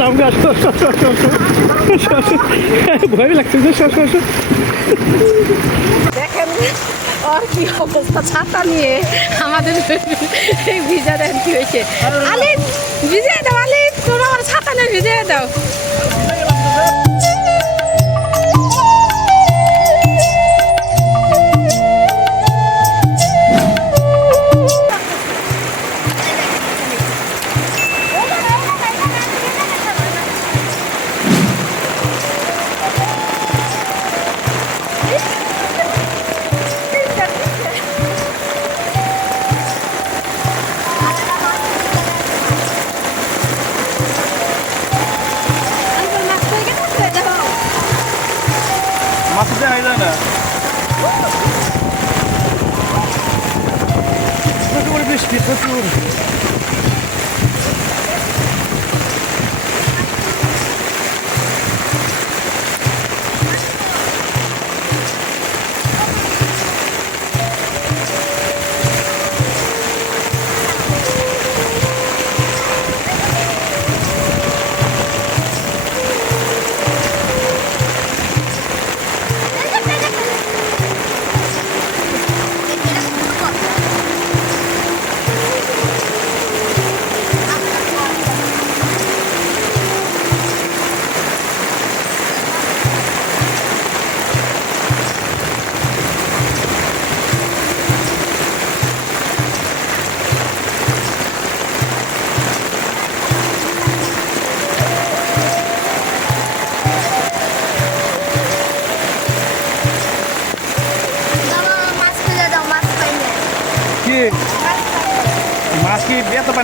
যাও গা সর, সর, সর, সর, সর। সর, সর। ভয় লাগছে যে সর সর কি অবস্থা ছাতা নিয়ে আমাদের ভিজা দেন কি হয়েছে আলিফ ভিজিয়ে দাও আলিফ তোমরা আমার ছাতা নিয়ে ভিজিয়ে দাও মাছ দেখা যায় না প্রচুর বৃষ্টি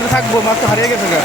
থাকব মাছ হারিয়ে গেছে গা।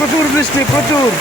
продур внесли, продур.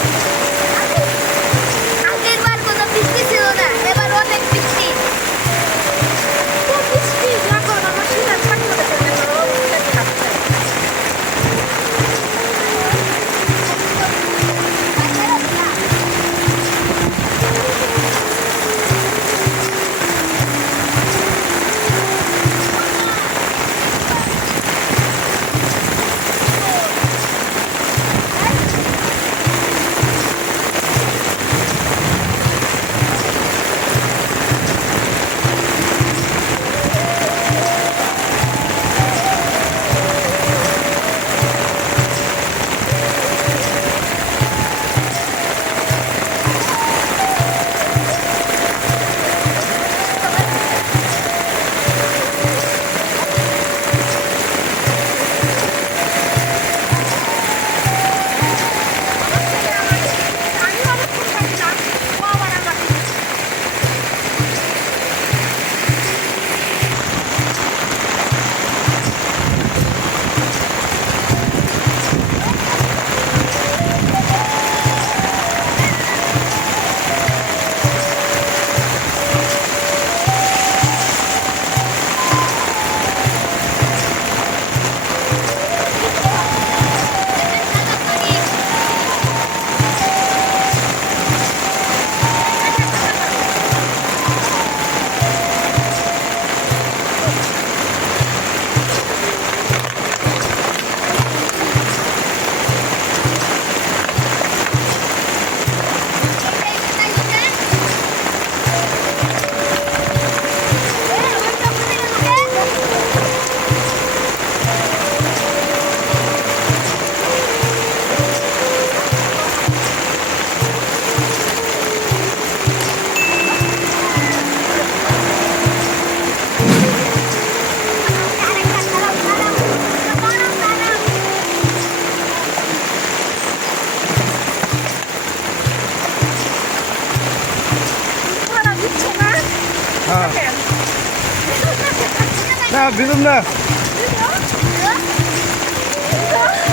ভিজুম না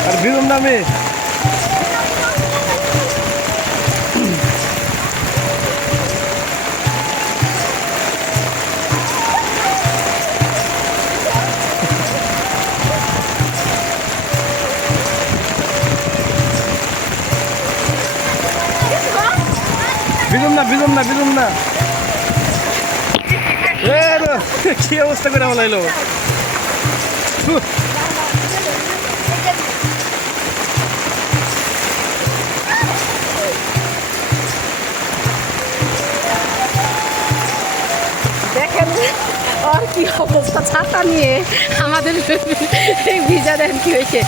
আর ভিজুম না আমি ভিজুম না ভিজুম না ভিজুম না এ রে, কি অবস্থা করে বলাইলো দেখেন ওর কি অবস্থা ছাতা নিয়ে আমাদের ভিজা দেন কি হয়েছে?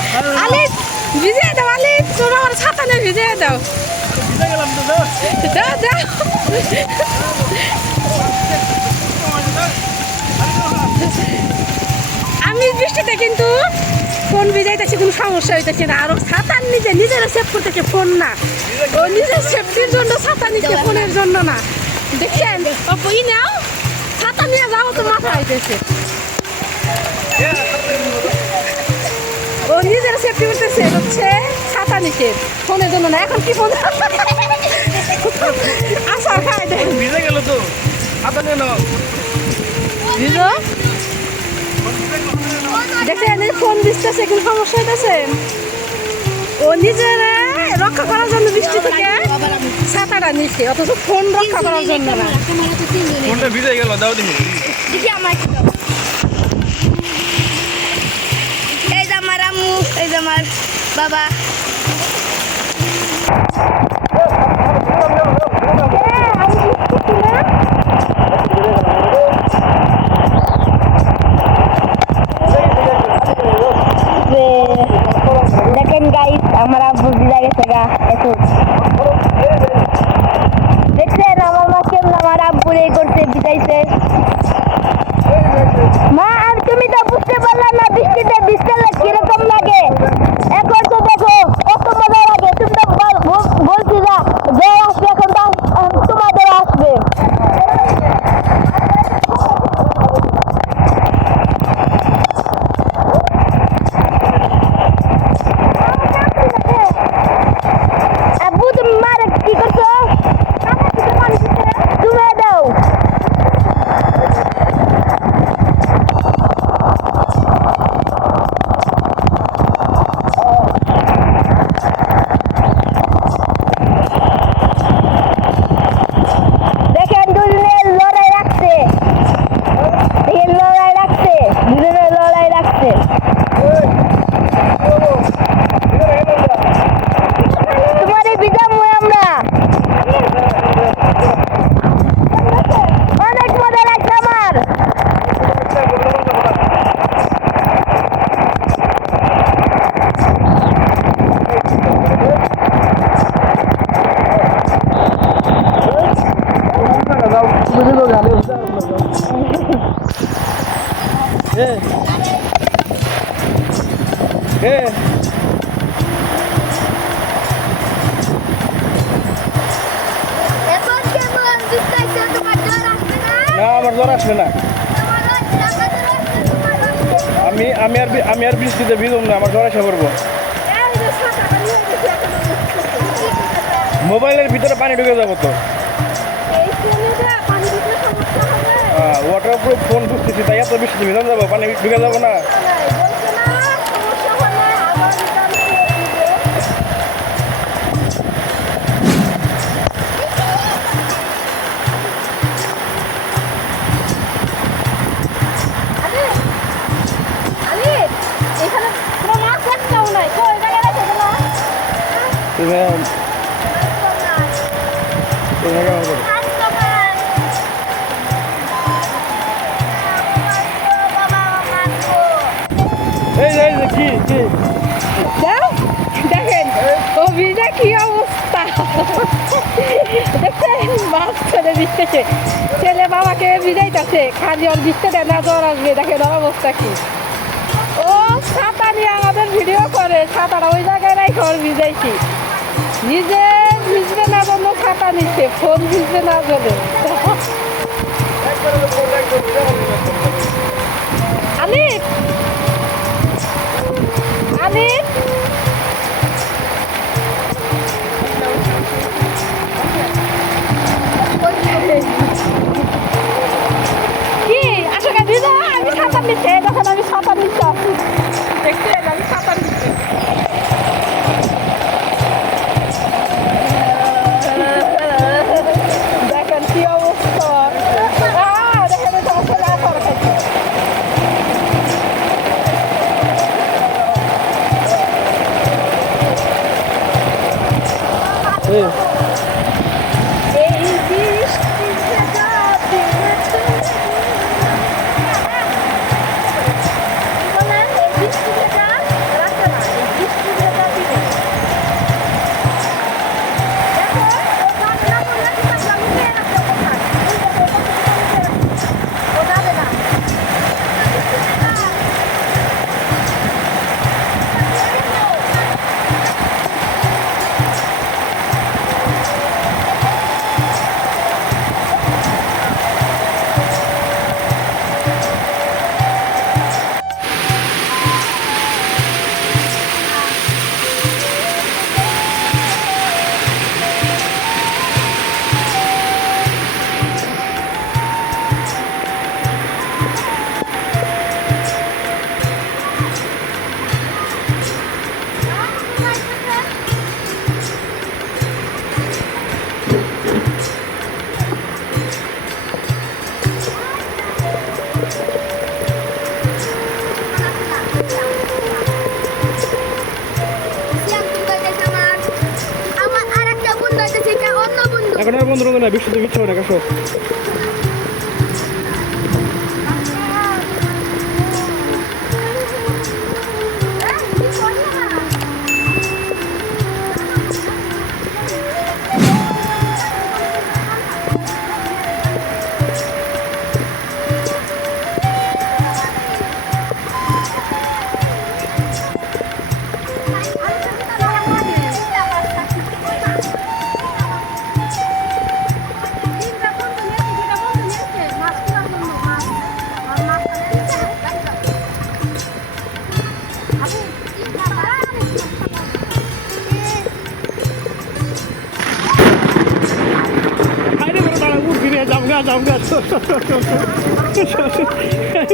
আলিফ ভিজিয়ে দাও আলিফ তুমি আমার ছাতা নিয়ে ভিজিয়ে দাও। গেলাম তো দাও। আমি বৃষ্টিতে কিন্তু ফোন ভিজাইতেছি কোনো সমস্যা হইতেছে না। আর ছাতার নিজে নিজের সেভ করতেছে ফোন না। ও নিজের সেফটির জন্য ছাতা নিচ্ছে ফোনের জন্য না। দেখছেন? বই নাও। ছাতা নিয়ে যাও তো মাথা হইতেছে ও নিজের সেফটি করতেছে হচ্ছে ছাতা নিচ্ছে ফোনের জন্য না। এখন কি ফোন? আশা খাই দেয় ভিজে গেল তো। হাতে নিয়ে নাও। দেখেন এই ফোন দিতেছে কিন্তু সমস্যা হইতেছে। ও নিজের রক্ষা করার জন্য বৃষ্টি থেকে ছাতাটা নিচ্ছে অথচ ফোন রক্ষা করার জন্য না। ফোনটা ভিজে গেল দাও দেখি। দেখি আমার এই যে আমার আম্মু এই যে আমার বাবা দেখেন গাইস আমার আব্বু বিদা গেছে গা এখন দেখছেন আমার মা কেমন আমার আব্বুর এই করতে বিদাইছে জ্বর আসবে না। আমি আমি আর আমি আর বৃষ্টিতে ভিজুম না, আমার জ্বর করব মোবাইলের ভিতরে পানি ঢুকে যাব তো। ওয়াটার প্রুফ ফোন বুঝতেছি তাই এত বৃষ্টিতে ভিজান যাব, পানি ঢুকে যাব না। দেখেন অভিটা কি অবস্থা দেখছেন মাছ ছেড়ে দিচ্ছে ছেলে বাবাকে ভিজাইতেছে খালি ওর দিচ্ছে না জ্বর আসবে দেখেন অবস্থা কি ও ছাতা নিয়ে আমাদের ভিডিও করে ছাতাটা ওই জায়গায় রাখে ওর ভিজাইছি নিজে ভিজবে না জন্য ছাতা নিচ্ছে ফোন ভিজবে না জন্য আলিফ সাঁতার নিচ্ছে দেখেন আমি সাঁতার নিচ্ছে। আছি দেখতে আমি সাঁতার নিচ্ছি। না বৃষ্টিতে কিচ্ছু না কাকু আম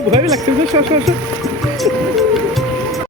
ভয় লাগছে সর সর